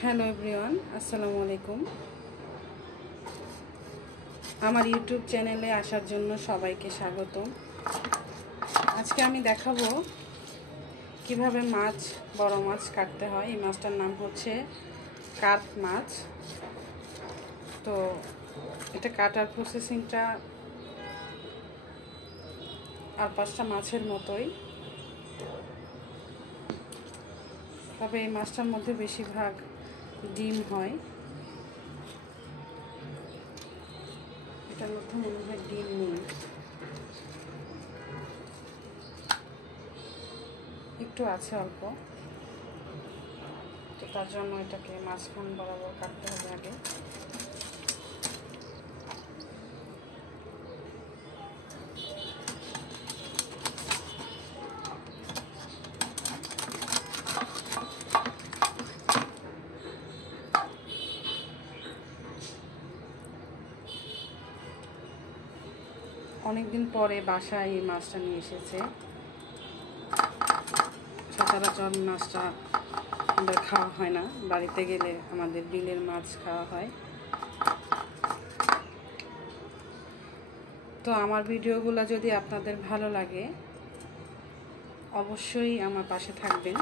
Hello everyone, আসসালামু আলাইকুম। আমার ইউটিউব চ্যানেলে আসার জন্য সবাইকে স্বাগতম। আজকে আমি দেখাবো কিভাবে বড় মাছ কাটতে হয়। এই মাছটার নাম হচ্ছে কার্প মাছ। তো এটা কাটার প্রসেসিংটা আর 5টা মাছের মতোই, তবে এই মাছটার মধ্যে বেশিরভাগ ডিম হয়। এটার মধ্যে মনে হয় ডিম নেই, একটু আছে অল্প। তো তার জন্য এটাকে মাঝখান বরাবর কাটতে হবে আগে। অনেকদিন পরে বাসায় এই মাছটা নিয়ে এসেছে। সচরাচর মাছটা আমাদের খাওয়া হয় না, বাড়িতে গেলে আমাদের বিলের মাছ খাওয়া হয়। তো আমার ভিডিওগুলো যদি আপনাদের ভালো লাগে অবশ্যই আমার পাশে থাকবেন।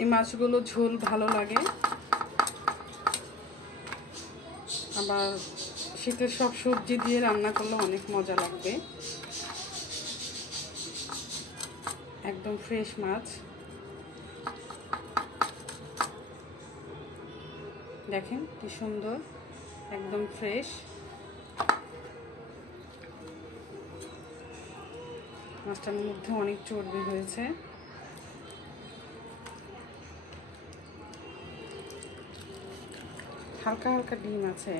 এই মাছগুলো ঝোল ভালো লাগে, আবার শীতের সব সবজি দিয়ে রান্না করলে অনেক মজা লাগবে। একদম ফ্রেশ মাছ, দেখেন কি সুন্দর, একদম ফ্রেশ। মাছটার মধ্যে অনেক চর্বি হয়েছে। হালকা হালকা ডিম আছে,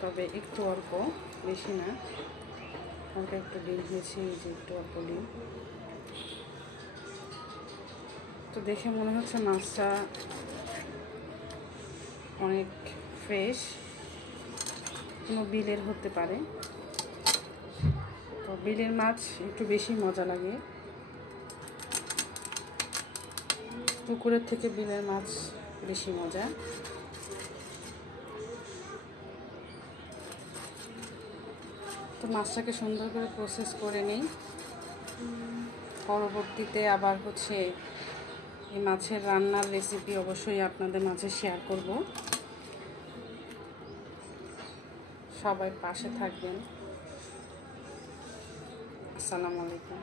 তবে একটু অল্প, বেশি না। হালকা একটু ডিম হয়েছে, এই যে একটু অল্প ডিম। তো দেখে মনে হচ্ছে মাছটা অনেক ফ্রেশ, কোনো বিলের হতে পারে। তো বিলের মাছ একটু বেশি মজা লাগে, পুকুরের থেকে বিলের মাছ বেশি মজা। তো মাছটাকে সুন্দর করে প্রসেস করে নিই। পরবর্তীতে আবার এই মাছের রান্নার রেসিপি অবশ্যই আপনাদের মাঝে শেয়ার করব। সবাই পাশে থাকবেন। আসসালামু আলাইকুম।